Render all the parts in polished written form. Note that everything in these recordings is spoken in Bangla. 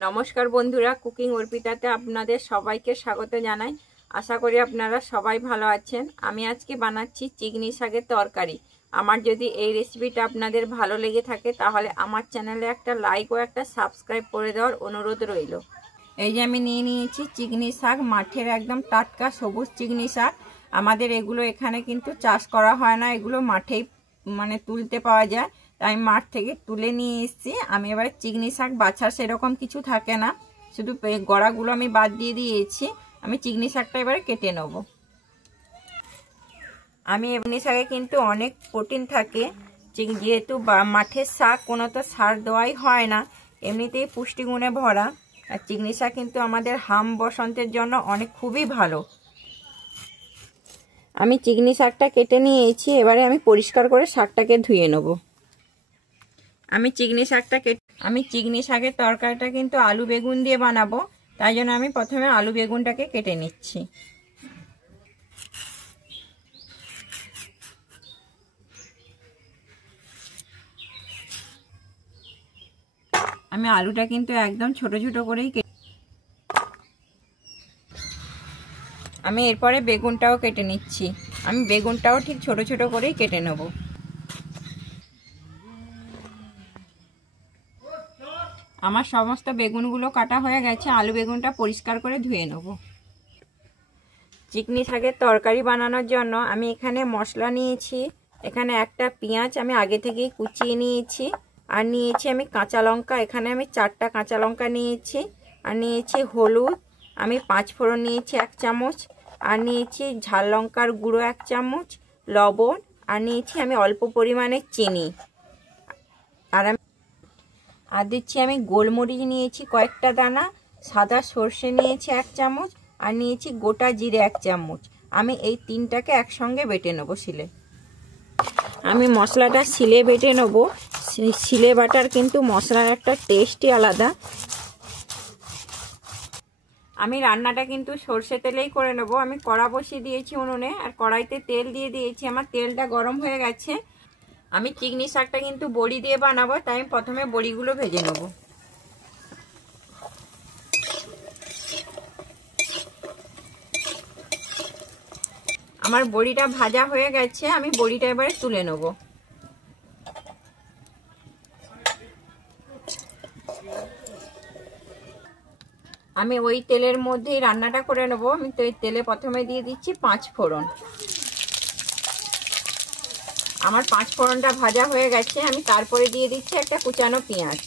নমস্কার বন্ধুরা, কুকিং অর্পিতাতে আপনাদের সবাইকে স্বাগত জানাই। আশা করি আপনারা সবাই ভালো আছেন। আমি আজকে বানাচ্ছি চিকনি শাকের তরকারি। আমার যদি এই রেসিপিটা আপনাদের ভালো লেগে থাকে তাহলে আমার চ্যানেলে একটা লাইক ও একটা সাবস্ক্রাইব করে দেওয়ার অনুরোধ রইল। এই যে আমি নিয়ে নিয়েছি চিকনি শাক, মাঠের একদম টাটকা সবুজ চিকনি শাক। আমাদের এগুলো এখানে কিন্তু চাষ করা হয় না, এগুলো মাঠেই তুলতে পাওয়া যায়। তাই মাঠ থেকে তুলে নিয়ে এসেছি। আমি এবার চিকনি শাক বাছার সেরকম কিছু থাকে না, শুধু গড়াগুলো আমি বাদ দিয়ে দিয়েছি। আমি চিকনি শাকটা এবারে কেটে নেব। আমি এমনি শাকে কিন্তু অনেক প্রোটিন থাকে, যেহেতু মাঠের শাক কোনো তো সার দেওয়াই হয় না, এমনিতেই পুষ্টিগুণে ভরা। আর চিকনি শাক কিন্তু আমাদের হাম বসন্তের জন্য খুবই ভালো। আমি চিকনি শাকটা কেটে নিয়েছি, এবারে আমি পরিষ্কার করে শাকটাকে ধুয়ে নেব। আমি চিকনি শাকের তরকারিটা কিন্তু আলু বেগুন দিয়ে বানাবো, তাই জন্য আমি প্রথমে আলু বেগুনটাকে কেটে নিচ্ছি। আমি আলুটা কিন্তু একদম ছোট ছোট করেই আমি এরপরে বেগুনটাও কেটে নিচ্ছি। আমি বেগুনটাও ঠিক ছোট ছোট করেই কেটে নেব। আমার সমস্ত বেগুনগুলো কাটা হয়ে গেছে, আলু বেগুনটা পরিষ্কার করে ধুয়ে নেব। চিকনি শাকের তরকারি বানানোর জন্য আমি এখানে মশলা নিয়েছি। এখানে একটা পেঁয়াজ আমি আগে থেকেই কুচিয়ে নিয়েছি, আর নিয়েছি আমি কাঁচা লঙ্কা। এখানে আমি 4টা কাঁচা লঙ্কা নিয়েছি, আর নিয়েছি হলুদ, আমি 5 ফোড়ন নিয়েছি 1 চামচ, আর নিয়েছি ঝাল লঙ্কার গুঁড়ো 1 চামচ, লবণ, আর নিয়েছি আমি অল্প পরিমাণে চিনি, আর দিচ্ছি আমি গোলমরিচ নিয়েছি কয়েকটা দানা, সাদা সর্ষে নিয়েছি 1 চামচ, আর নিয়েছি গোটা জিরে 1 চামচ। আমি এই 3টাকে একসঙ্গে বেটে নেবো শিলে। আমি মশলাটা শিলে বেটে নেবো। শিলে বাটার কিন্তু মশলার একটা টেস্টই আলাদা। আমি রান্নাটা কিন্তু সর্ষে তেলেই করে নেবো। আমি কড়া বসিয়ে দিয়েছি উনুনে, আর কড়াইতে তেল দিয়ে দিয়েছি। আমার তেলটা গরম হয়ে গেছে। আমি চিকনি শাকটা কিন্তু বড়ি দিয়ে বানাবো, তাই আমি প্রথমে বড়িগুলো ভেজে নেব। আমার বড়িটা ভাজা হয়ে গেছে, আমি বড়িটা এবারে তুলে নেব। আমি ওই তেলের মধ্যেই রান্নাটা করে নেব। আমি তো এই তেলে প্রথমে দিয়ে দিচ্ছি 5 ফোড়ন। আমার 5 ফোড়নটা ভাজা হয়ে গেছে, আমি তারপরে দিয়ে দিচ্ছি একটা কুচানো পেঁয়াজ।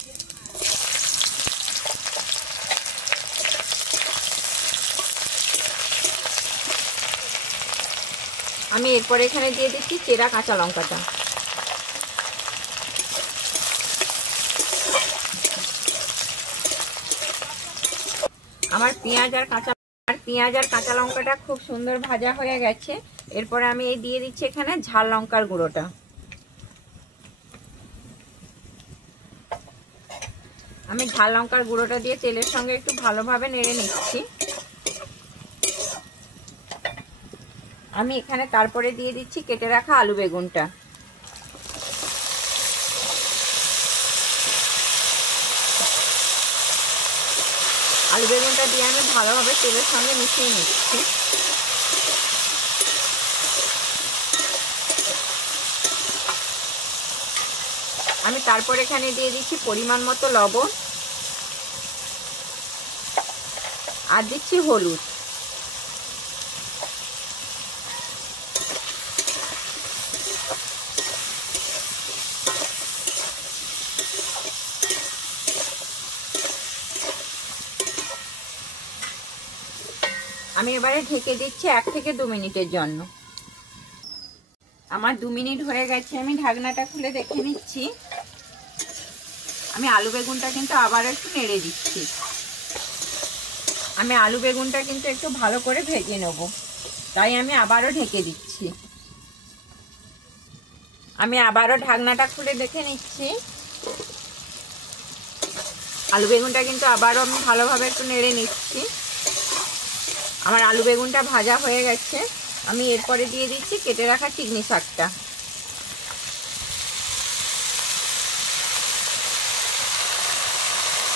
আমি এরপরে এখানে দিয়ে দিচ্ছি চেরা কাঁচা লঙ্কাটা। আমার পেঁয়াজ আর কাঁচা লঙ্কাটা খুব সুন্দর ভাজা হয়ে গেছে। এরপরে আমি এই দিয়ে দিচ্ছি এখানে ঝাল লঙ্কার গুঁড়োটা। আমি ঝাল লঙ্কার গুঁড়োটা দিয়ে তেলের সঙ্গে একটু ভালোভাবে নেড়ে নিচ্ছি। আমি এখানে তারপরে দিয়ে দিচ্ছি কেটে রাখা আলু বেগুনটা। আলু বেগুনটা দিয়ে আমি ভালোভাবে তেলের সঙ্গে মিশিয়ে নিচ্ছি। আমি তারপর এখানে দিয়ে দিচ্ছি পরিমাণ মতো লবণ, আর দিচ্ছি হলুদ। আমি এবারে ঢেকে দিচ্ছি 1 থেকে 2 মিনিটের জন্য। আমার 2 মিনিট হয়ে গেছে, আমি ঢাকনাটা খুলে দেখে নিচ্ছি। আমি আলু বেগুনটা কিন্তু আবার একটু নেড়ে দিচ্ছি। আমি আলু বেগুনটা কিন্তু একটু ভালো করে ভেজে নেব, তাই আমি আবারও ঢেকে দিচ্ছি। আমি আবারও ঢাকনাটা খুলে দেখে নিচ্ছি। আলু বেগুনটা কিন্তু আবারও আমি ভালোভাবে একটু নেড়ে নিচ্ছি। আমার আলু বেগুনটা ভাজা হয়ে গেছে। আমি এরপরে দিয়ে দিচ্ছি কেটে রাখা চিকনি শাকটা।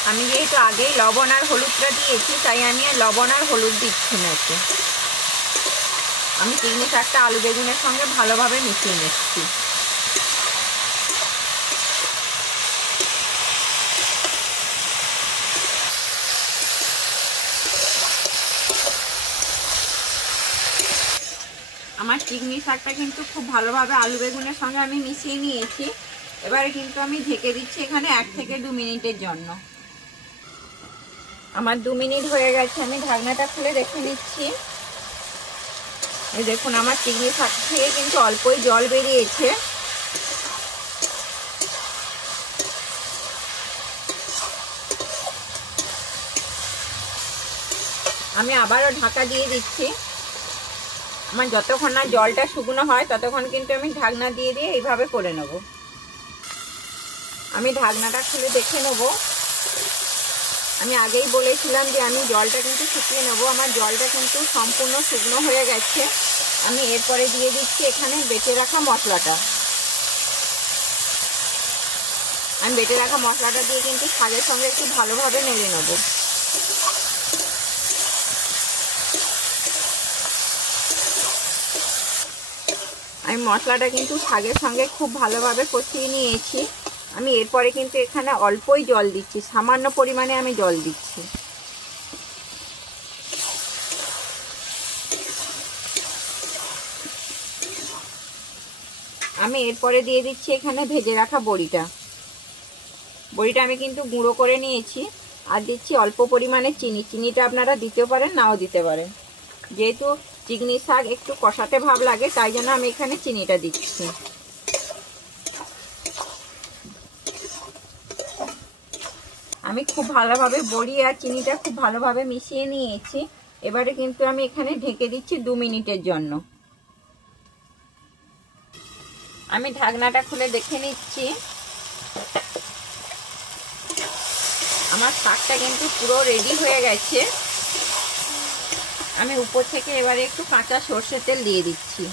আমি যেহেতু আগেই লবণ আর হলুদটা দিয়েছি, তাই আমি আর লবণ আর হলুদ দিচ্ছি না এতে। আমি চিংড়ি শাকটা আলু বেগুনের সঙ্গে ভালোভাবে মিশিয়ে নিচ্ছি। আমার চিংড়ি শাকটা কিন্তু খুব ভালোভাবে আলু বেগুনের সঙ্গে আমি মিশিয়ে নিয়েছি। এবারে কিন্তু আমি ঢেকে দিচ্ছি এখানে 1 থেকে 2 মিনিটের জন্য। আমার 2 মিনিট হয়ে গেছে, আমি ঢাকনাটা খুলে দেখে নিচ্ছি। এই দেখুন আমার চিংড়ি শাক থেকে কিন্তু অল্পই জল বেরিয়েছে। আমি আবারও ঢাকা দিয়ে দিচ্ছি। আমার যতক্ষণ না জলটা শুকনো হয় ততক্ষণ কিন্তু আমি ঢাকনা দিয়ে এইভাবে করে নেব। আমি ঢাকনাটা খুলে দেখে নেব। আমি আগেই বলেছিলাম যে আমি জলটা কিন্তু শুকিয়ে নেব। আমার জলটা কিন্তু সম্পূর্ণ শুকনো হয়ে গেছে। আমি এরপরে দিয়ে দিচ্ছি এখানে বেটে রাখা মশলাটা। আমি বেটে রাখা মশলাটা দিয়ে কিন্তু শাকের সঙ্গে একটু ভালোভাবে নেড়ে নেব। আমি মশলাটা কিন্তু শাকের সঙ্গে খুব ভালোভাবে কষিয়ে নিয়েছি। আমি এরপরে কিন্তু এখানে অল্পই জল দিচ্ছি, সামান্য পরিমাণে আমি জল দিচ্ছি। আমি এরপরে দিয়ে দিচ্ছি এখানে ভেজে রাখা বড়িটা। বড়িটা আমি কিন্তু গুঁড়ো করে নিয়েছি। আর দিচ্ছি অল্প পরিমাণে চিনি। চিনিটা আপনারা দিতে পারেন, নাও দিতে পারেন। যেহেতু চিংড়ি শাক একটু কষাতে ভাব লাগে, তাই জন্য আমি এখানে চিনিটা দিচ্ছি। আমি খুব ভালোভাবে বড়ি আর চিনিটা খুব ভালোভাবে মিশিয়ে নিয়েছি। এবারে কিন্তু আমি এখানে ঢেকে দিচ্ছি 2 মিনিটের জন্য। আমি ঢাকনাটা খুলে দেখে নিচ্ছি। আমার শাকটা কিন্তু পুরো রেডি হয়ে গেছে। আমি উপর থেকে এবারে একটু কাঁচা সরষের তেল দিয়ে দিচ্ছি।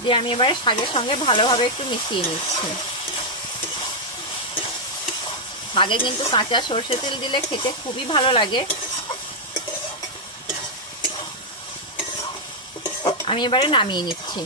দিয়ে আমি এবারে শাকের সঙ্গে ভালোভাবে একটু মিশিয়ে নিচ্ছি। শাকে কিন্তু কাঁচা সরষের তেল দিলে খেতে খুবই ভালো লাগে। আমি এবারে নামিয়ে নিচ্ছি।